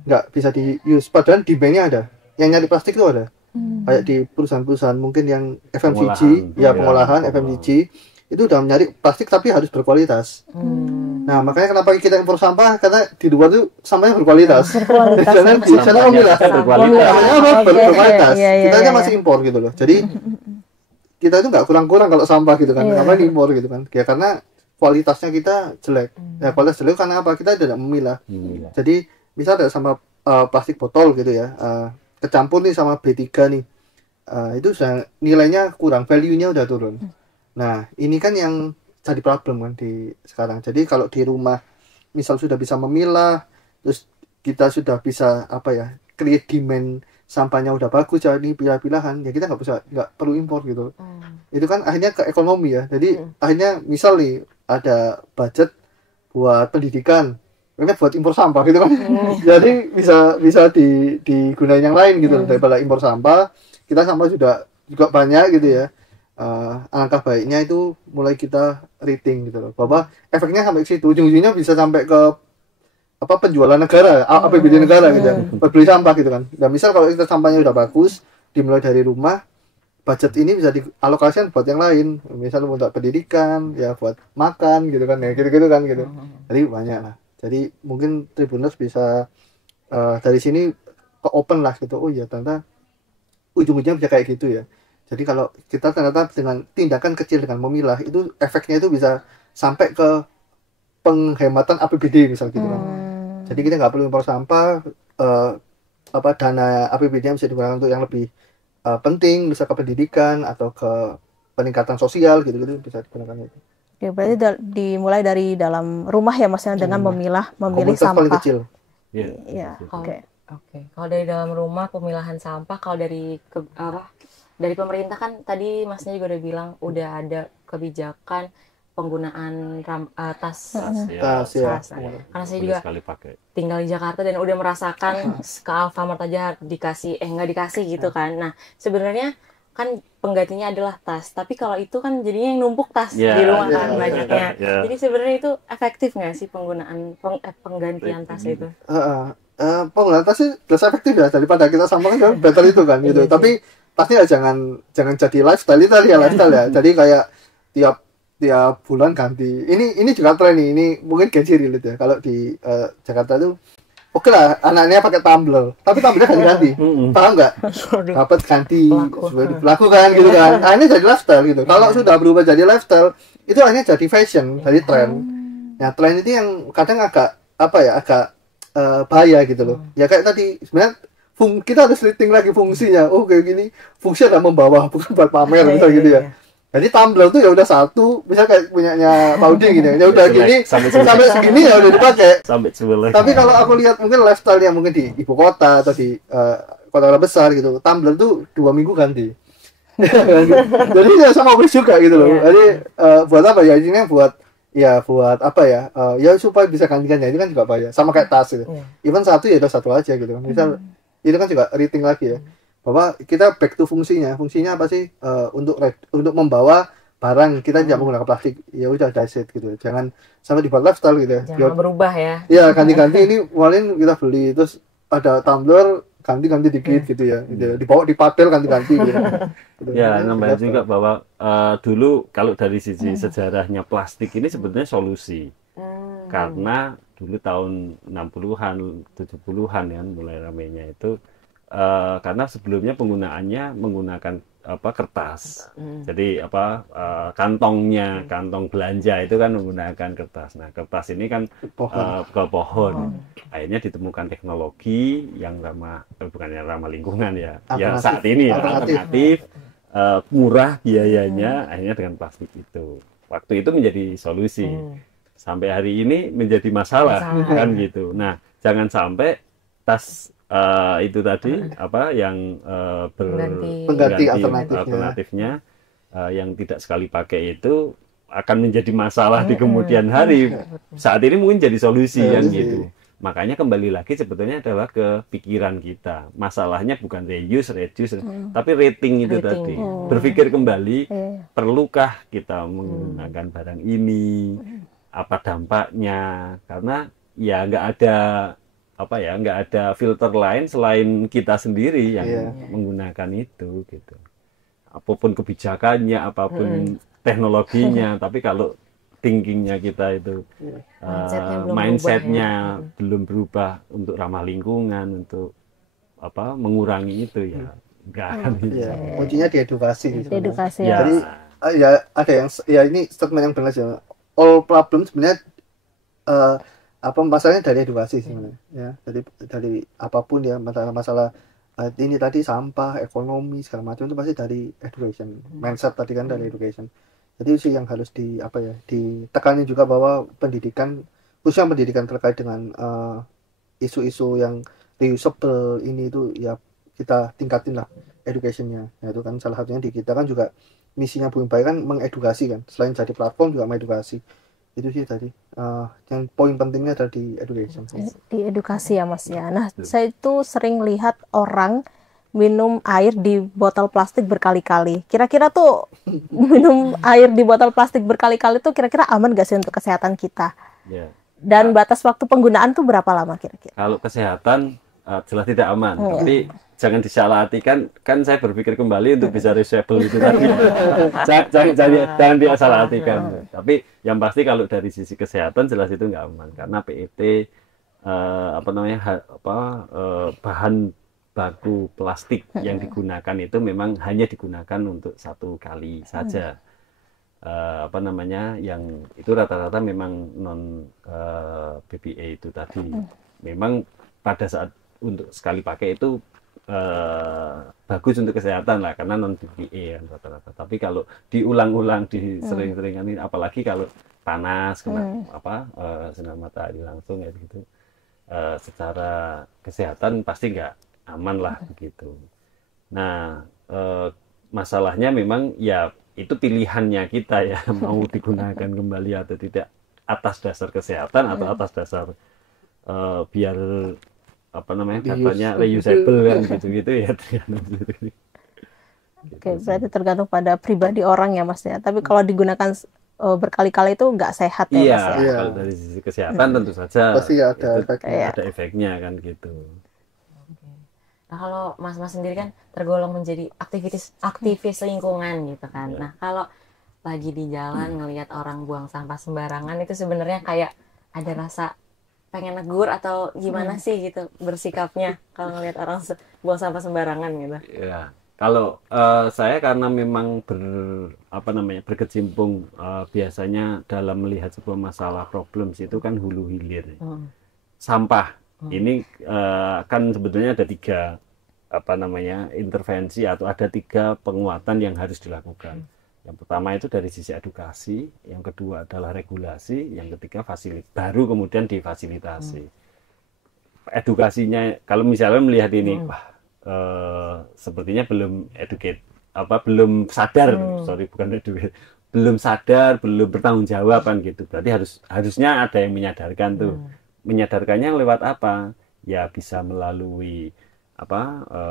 Nggak bisa di use, padahal demand-nya ada. Yang nyari plastik itu ada. Kayak di perusahaan-perusahaan mungkin yang FMCG, pengolahan FMCG, itu udah nyari plastik tapi harus berkualitas. Nah, makanya kenapa kita impor sampah? Karena di luar itu sampahnya berkualitas. Jangan di sana memilah. Berkualitas. Kita aja masih impor gitu loh. Jadi kita itu nggak kurang-kurang kalau sampah gitu kan. Kenapa impor gitu kan? Ya karena kualitasnya kita jelek. Ya kualitas jelek karena apa? Kita tidak memilah. Jadi misal ada sampah plastik botol gitu ya, kecampur nih sama B3 nih, itu sudah nilainya kurang, value-nya udah turun. Nah ini kan yang jadi problem kan di sekarang. Jadi kalau di rumah misal sudah bisa memilah, terus kita sudah bisa create demand, sampahnya udah bagus jadi pilah-pilahan, ya kita nggak perlu impor gitu. Itu kan akhirnya ke ekonomi ya. Jadi akhirnya misal nih ada budget buat pendidikan, mereka buat impor sampah gitu kan. Jadi bisa digunain yang lain gitu daripada impor sampah. Kita sampah juga banyak gitu ya. Alangkah baiknya itu mulai kita rating gitu loh. Bahwa efeknya sampai ke situ, ujung-ujungnya bisa sampai ke penjualan negara, APBD negara gitu ya. Beli sampah gitu kan. Dan misal kalau kita sampahnya udah bagus, dimulai dari rumah, budget ini bisa dialokasikan buat yang lain. Misal untuk pendidikan, ya buat makan gitu kan, ya gitu-gitu kan gitu. Jadi banyak lah. Jadi mungkin Tribuners bisa dari sini ke open lah gitu. Oh iya, ternyata ujung-ujungnya bisa kayak gitu ya. Jadi kalau kita ternyata dengan tindakan kecil dengan memilah itu efeknya itu bisa sampai ke penghematan APBD misal gitu kan. Jadi kita nggak perlu impor sampah, dana APBD yang bisa digunakan untuk yang lebih penting, bisa ke pendidikan atau ke peningkatan sosial gitu-gitu bisa digunakan itu. Ya, berarti dimulai dari dalam rumah ya Mas, dengan memilih komunitas sampah. Paling kecil. Iya. Oke. Kalau dari dalam rumah pemilahan sampah, kalau dari pemerintah kan tadi Masnya juga udah bilang udah ada kebijakan penggunaan tas. Karena saya juga tinggal di Jakarta dan udah merasakan ke Alfamart aja nggak dikasih gitu kan. Nah sebenarnya kan penggantinya adalah tas, tapi kalau itu kan jadinya yang numpuk tas di rumah kan banyaknya. Jadi sebenarnya itu efektif nggak sih penggunaan penggantian tas itu? Penggunaan tas sih lebih efektif ya daripada kita sampaikan better itu kan gitu. Tapi pasti ya jangan jadi lifestyle itu ya lifestyle ya. Jadi kayak tiap bulan ganti. Ini juga tren nih. Ini mungkin Genji relate ya. Kalau di Jakarta itu oke lah, anaknya pakai tumbler, tapi tumblernya ganti-ganti. Paham nggak? Dapat ganti, dilakukan gitu kan. Ini jadi lifestyle gitu. Kalau sudah berubah jadi lifestyle, itu hanya jadi fashion, jadi tren. Nah, tren itu yang kadang agak bahaya gitu loh. Ya kayak tadi sebenarnya kita harus rating lagi fungsinya. Oh kayak gini, fungsi adalah membawa, bukan buat pamer misal gitu ya. Jadi tumbler tuh ya udah satu, misal kayak punyanya Paudi gini, ya udah gini sampai segini ya udah dipakai. Tapi kalau aku lihat mungkin lifestyle yang mungkin di ibu kota atau di kota besar gitu, tumbler tuh 2 minggu ganti. Jadi ya sama beli juga gitu loh. Jadi buat apa ya? Ini buat ya buat apa ya? Ya supaya bisa ganti-ganti itu kan juga bahaya. Sama kayak tas itu. Even satu ya udah satu aja gitu kan. Misal itu kan juga rating lagi ya. Bahwa kita back to fungsinya. Fungsinya apa sih? Untuk membawa barang, kita tidak menggunakan plastik. Ya udah that's it gitu. Jangan sampai dibuat lifestyle gitu ya. Jangan berubah ya. Ya ganti-ganti ini paling kita beli terus ada tumbler ganti-ganti dikit gitu ya. Gitu. Dibawa di padel ganti-ganti gitu. Gitu. Ya, nambahin juga bahwa dulu kalau dari sisi sejarahnya plastik ini sebetulnya solusi. Karena dulu tahun 60-an, 70-an ya mulai ramainya itu karena sebelumnya penggunaannya menggunakan kertas. Jadi kantongnya, kantong belanja itu kan menggunakan kertas. Nah, kertas ini kan ke pohon. Akhirnya ditemukan teknologi yang bukan yang ramah lingkungan ya. Ya saat ini ya alternatif, murah biayanya, akhirnya dengan plastik itu. Waktu itu menjadi solusi. Sampai hari ini menjadi masalah kan gitu. Nah, jangan sampai tas itu tadi yang pengganti alternatifnya yang tidak sekali pakai itu akan menjadi masalah di kemudian hari. Saat ini mungkin jadi solusi kan gitu. Makanya kembali lagi sebetulnya adalah ke pikiran kita. Masalahnya bukan reduce, tapi rating itu tadi. Berpikir kembali, perlukah kita menggunakan barang ini? Apa dampaknya? Karena ya nggak ada filter lain selain kita sendiri yang menggunakan itu gitu. Apapun kebijakannya, apapun teknologinya, tapi kalau thinkingnya kita itu mindsetnya belum berubah untuk ramah lingkungan, untuk mengurangi itu ya nggak akan bisa. Kuncinya di edukasi. Edukasi ya. Jadi ya ada yang ya ini statement yang benar ya. All problem sebenarnya masalahnya dari edukasi sebenarnya ya, dari apapun ya, masalah ini tadi sampah, ekonomi segala macam itu pasti dari education, mindset tadi kan dari education. Jadi sih yang harus ditekani juga bahwa pendidikan, khususnya pendidikan terkait dengan isu-isu yang reusable ini itu ya kita tingkatin lah educationnya. Ya, itu kan salah satunya di kita kan juga misinya Bumi Baik kan mengedukasi kan, selain jadi platform juga mengedukasi. Itu sih tadi yang poin pentingnya ada di education. Di edukasi ya Mas ya. Nah, saya itu sering lihat orang minum air di botol plastik berkali-kali. Kira-kira tuh minum air di botol plastik berkali-kali tuh kira-kira aman gak sih untuk kesehatan kita? Dan batas waktu penggunaan tuh berapa lama kira-kira? Kalau kesehatan jelas tidak aman, tapi jangan disalahartikan. Kan saya berpikir kembali untuk bisa reusable itu tadi. jangan disalahartikan. Tapi yang pasti kalau dari sisi kesehatan jelas itu nggak aman, karena PET bahan baku plastik yang digunakan itu memang hanya digunakan untuk satu kali saja. Yang itu rata-rata memang non BPA itu tadi. Memang pada saat untuk sekali pakai itu bagus untuk kesehatan lah, karena non BPA kan rata-rata. Tapi kalau diulang-ulang, disering-seringan ini, apalagi kalau panas kena sinar matahari langsung ya gitu, secara kesehatan pasti nggak aman lah begitu. Nah, masalahnya memang ya itu pilihannya kita ya, mau digunakan kembali atau tidak, atas dasar kesehatan atau atas dasar biar katanya reusable kan gitu ya. Oke, berarti tergantung pada pribadi orang ya Mas ya. Tapi kalau digunakan berkali-kali itu nggak sehat ya Mas ya. Iya, kalau dari sisi kesehatan tentu saja pasti ada efeknya kan gitu. Nah, kalau Mas sendiri kan tergolong menjadi aktivis lingkungan gitu kan. Nah, kalau lagi di jalan ngelihat orang buang sampah sembarangan, itu sebenarnya kayak ada rasa pengen negur atau gimana sih gitu bersikapnya kalau ngelihat orang buang sampah sembarangan gitu. Ya, kalau saya karena memang berkecimpung biasanya dalam melihat sebuah masalah problem itu kan hulu hilir. Sampah ini kan sebetulnya ada tiga intervensi atau ada tiga penguatan yang harus dilakukan. Yang pertama itu dari sisi edukasi, yang kedua adalah regulasi, yang ketiga baru kemudian difasilitasi. Edukasinya kalau misalnya melihat ini, sepertinya belum sadar, belum sadar, belum bertanggung jawab kan gitu. Berarti harusnya ada yang menyadarkan tuh. Menyadarkannya lewat apa? Ya bisa melalui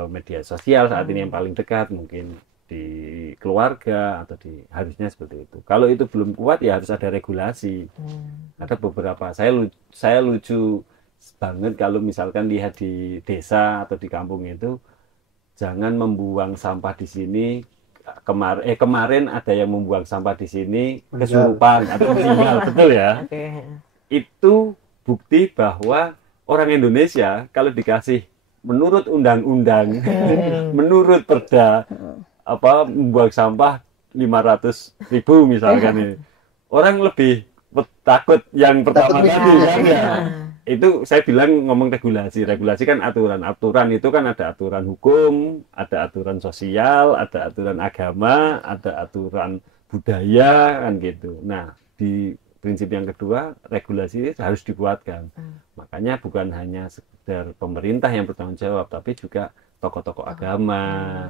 media sosial saat ini yang paling dekat, mungkin di keluarga atau harusnya seperti itu. Kalau itu belum kuat ya harus ada regulasi. Ada beberapa saya lucu banget kalau misalkan lihat di desa atau di kampung itu, jangan membuang sampah di sini. Kemarin ada yang membuang sampah di sini kesurupan atau meninggal, betul ya? Itu bukti bahwa orang Indonesia kalau dikasih menurut undang-undang, menurut perda membuang sampah 500.000 misalkan ini, orang lebih takut yang pertama tadi ya. Itu saya bilang ngomong regulasi kan aturan itu kan ada aturan hukum, ada aturan sosial, ada aturan agama, ada aturan budaya kan gitu. Nah, di prinsip yang kedua, regulasi harus dibuatkan. Makanya bukan hanya sekedar pemerintah yang bertanggung jawab, tapi juga tokoh-tokoh agama,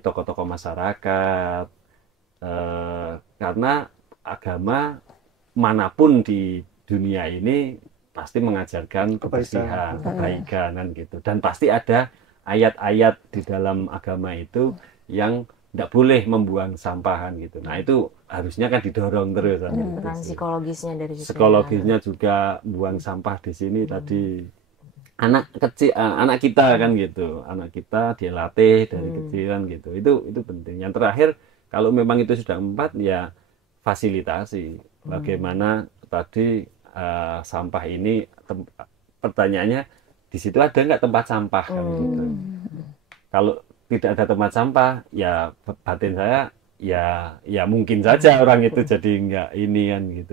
tokoh-tokoh masyarakat. Karena agama manapun di dunia ini pasti mengajarkan kebersihan, kebaikan kan gitu. Dan pasti ada ayat-ayat di dalam agama itu yang tidak boleh membuang sampahan gitu. Nah itu harusnya kan didorong terus. Peran psikologisnya dari situ. Psikologisnya juga buang sampah di sini tadi. Anak kecil, anak kita kan gitu. Anak kita dia latih dari kecil kan gitu. Itu penting. Yang terakhir kalau memang itu sudah 4 ya fasilitasi. Bagaimana tadi sampah ini pertanyaannya di situ ada nggak tempat sampah kan gitu. Kalau tidak ada tempat sampah ya batin saya ya mungkin saja orang itu jadi nggak ini kan gitu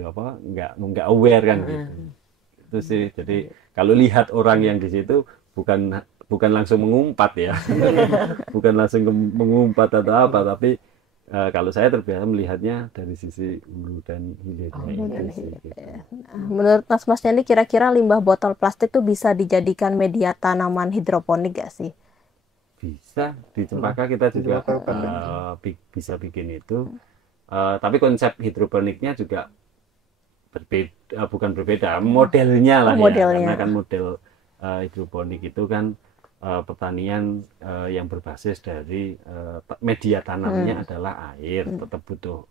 nggak aware kan gitu. Itu sih. Jadi kalau lihat orang yang di situ bukan langsung mengumpat ya. Bukan langsung mengumpat atau apa, tapi kalau saya terbiasa melihatnya dari sisi hulu dan hilirnya. Menurut Mas Yanni, kira-kira limbah botol plastik itu bisa dijadikan media tanaman hidroponik gak sih? Bisa, di Cempaka kita juga bisa bikin itu. Tapi konsep hidroponiknya juga bukan berbeda, modelnya lah ya. Karena kan model hidroponik itu kan pertanian yang berbasis dari media tanamnya adalah air, tetap butuh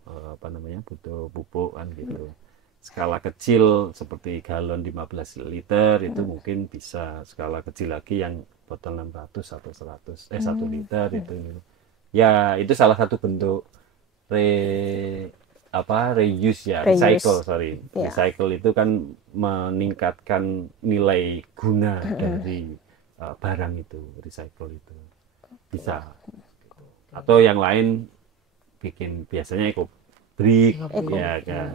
butuh pupuk kan gitu. Skala kecil seperti galon 15 liter itu mungkin bisa, skala kecil lagi yang botol 600 atau 100 1 liter itu. Ya, itu salah satu bentuk reuse ya, recycle itu kan meningkatkan nilai guna dari barang itu, recycle itu bisa. Atau yang lain bikin biasanya eco-brick ya kan,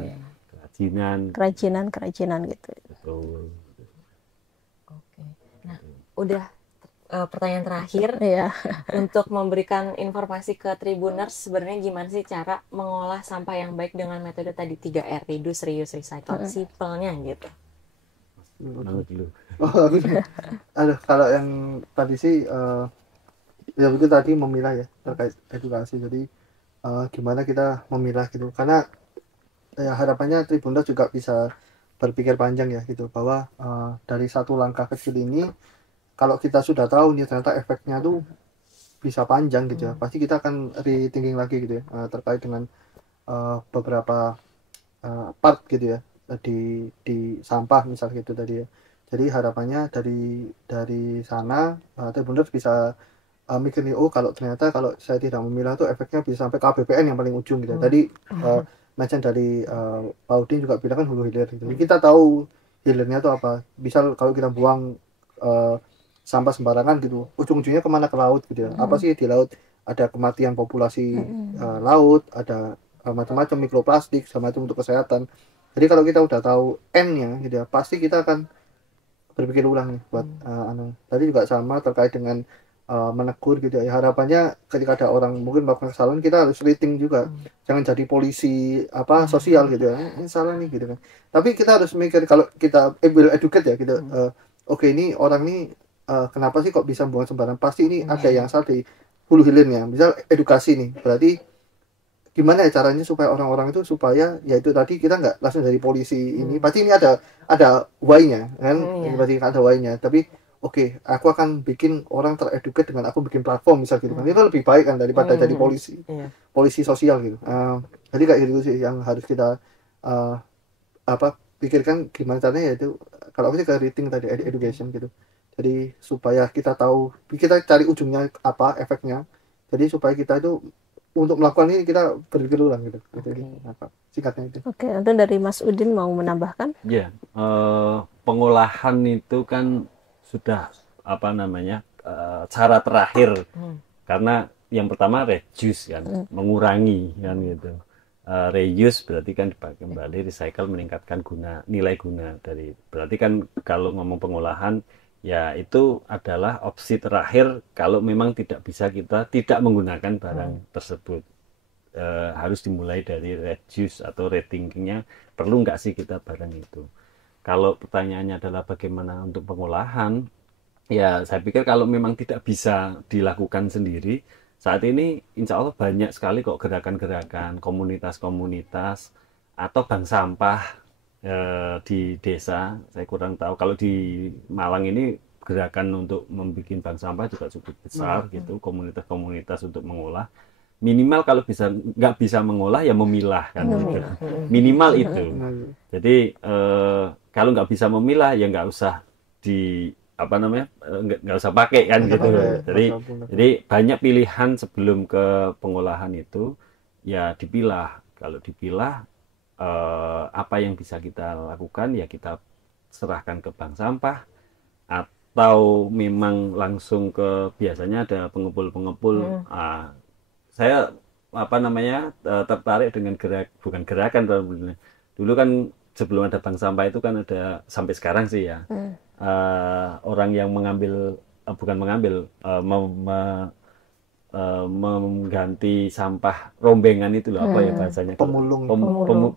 kerajinan gitu. Betul. Oke. Nah, udah pertanyaan terakhir untuk memberikan informasi ke Tribuners, sebenarnya gimana sih cara mengolah sampah yang baik dengan metode tadi 3R, reduce, reuse, recycle, simpelnya gitu. Kalau yang tadi sih ya itu tadi memilah ya, terkait edukasi. Jadi gimana kita memilah gitu, karena ya harapannya Tribuners juga bisa berpikir panjang ya gitu, bahwa dari satu langkah kecil ini kalau kita sudah tahu nih ternyata efeknya tuh bisa panjang gitu ya, pasti kita akan rethinking lagi gitu ya, terkait dengan beberapa part gitu ya, di sampah misal gitu tadi ya. Jadi harapannya dari sana Tribuners bisa mikir nih, kalau ternyata kalau saya tidak memilah tuh efeknya bisa sampai KBPN yang paling ujung gitu. Tadi mention dari Pak Udin juga bilang kan hulu hilir gitu. Jadi kita tahu hilirnya tuh apa. Misal kalau kita buang sampah sembarangan gitu, ujung-ujungnya kemana? Ke laut gitu ya. Apa sih di laut? Ada kematian populasi laut, ada macam-macam mikroplastik, sama itu untuk kesehatan. Jadi kalau kita udah tahu N-nya gitu ya, pasti kita akan berpikir ulang nih buat tadi juga sama terkait dengan menegur gitu ya. Harapannya ketika ada orang mungkin melakukan kesalahan, kita harus rating juga, jangan jadi polisi sosial gitu ya, ini salah nih gitu kan. Tapi kita harus mikir, kalau kita will educate ya gitu, oke, ini orang nih kenapa sih kok bisa buang sembarangan, pasti ini ada yang salah di hulu hilirnya. Misal edukasi nih, berarti gimana ya caranya supaya orang-orang itu supaya ya itu tadi kita nggak langsung dari polisi ini, pasti ini ada why-nya kan, pasti ada why-nya, tapi oke, aku akan bikin orang tereduket dengan aku bikin platform misal gitu kan, itu lebih baik kan daripada jadi polisi sosial gitu. Jadi kayak gitu sih yang harus kita pikirkan gimana caranya, yaitu kalau aku sih ke rating tadi, education gitu. Jadi supaya kita tahu, kita cari ujungnya apa efeknya, jadi supaya kita itu untuk melakukan ini kita berpikir ulang gitu. Singkatnya itu. Oke, nanti dari Mas Udin mau menambahkan? Ya, pengolahan itu kan sudah cara terakhir, karena yang pertama reduce kan, mengurangi kan gitu. Reuse berarti kan dipakai kembali, recycle meningkatkan nilai guna dari, berarti kan kalau ngomong pengolahan ya itu adalah opsi terakhir kalau memang tidak bisa kita tidak menggunakan barang tersebut. Harus dimulai dari reduce atau rethinkingnya, perlu nggak sih kita barang itu. Kalau pertanyaannya adalah bagaimana untuk pengolahan, ya saya pikir kalau memang tidak bisa dilakukan sendiri, saat ini insya Allah banyak sekali kok gerakan-gerakan, komunitas-komunitas atau bank sampah di desa. Saya kurang tahu kalau di Malang ini gerakan untuk membuat bank sampah juga cukup besar gitu, komunitas-komunitas untuk mengolah. Minimal kalau nggak bisa mengolah ya memilah kan, gitu. Minimal itu. Jadi kalau nggak bisa memilah ya nggak usah nggak usah pakai kan gitu. Jadi banyak pilihan sebelum ke pengolahan itu ya dipilah. Kalau dipilah apa yang bisa kita lakukan ya kita serahkan ke bank sampah, atau memang langsung ke, biasanya ada pengepul-pengepul. Saya tertarik dengan bukan gerakan, dulu kan sebelum ada bank sampah itu kan ada, sampai sekarang sih ya, orang yang mengganti sampah rombengan itu loh, apa ya bahasanya, pemulung.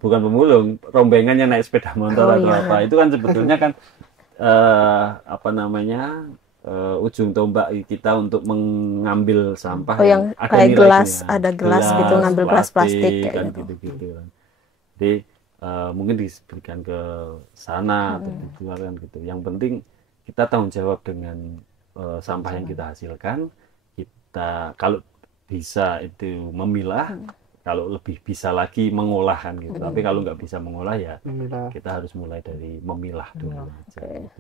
Bukan pemulung, rombengan yang naik sepeda motor atau apa, itu kan sebetulnya kan ujung tombak kita untuk mengambil sampah yang ada kayak nilainya. ada gelas gitu, ngambil gelas plastik kan, kayak gitu. Jadi mungkin diberikan ke sana atau dikeluarkan gitu. Yang penting kita tanggung jawab dengan sampah yang kita hasilkan. Kita kalau bisa itu memilah, kalau lebih bisa lagi mengolah kan gitu. Tapi kalau nggak bisa mengolah ya kita harus mulai dari memilah dulu.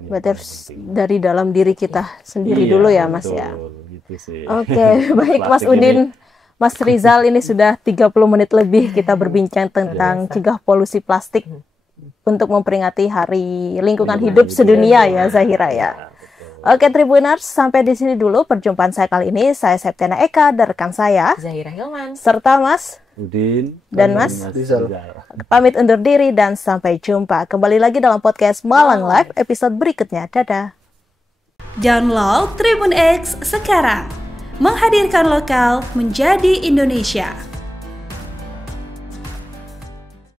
Berarti harus dari dalam diri kita sendiri dulu ya Mas, betul, ya. Gitu sih. Oke, baik Mas Udin. Mas Rizal, ini sudah 30 menit lebih kita berbincang tentang cegah polusi plastik untuk memperingati Hari Lingkungan Hidup Sedunia ya Zahira ya. Oke Tribuners, sampai di sini dulu perjumpaan saya kali ini. Saya Septiana Eka dan rekan saya Zahira Hilman serta Mas Udin dan Mas Rizal. Pamit undur diri dan sampai jumpa kembali lagi dalam podcast Malang Live episode berikutnya. Dadah. Download Tribun X sekarang. Menghadirkan lokal menjadi Indonesia.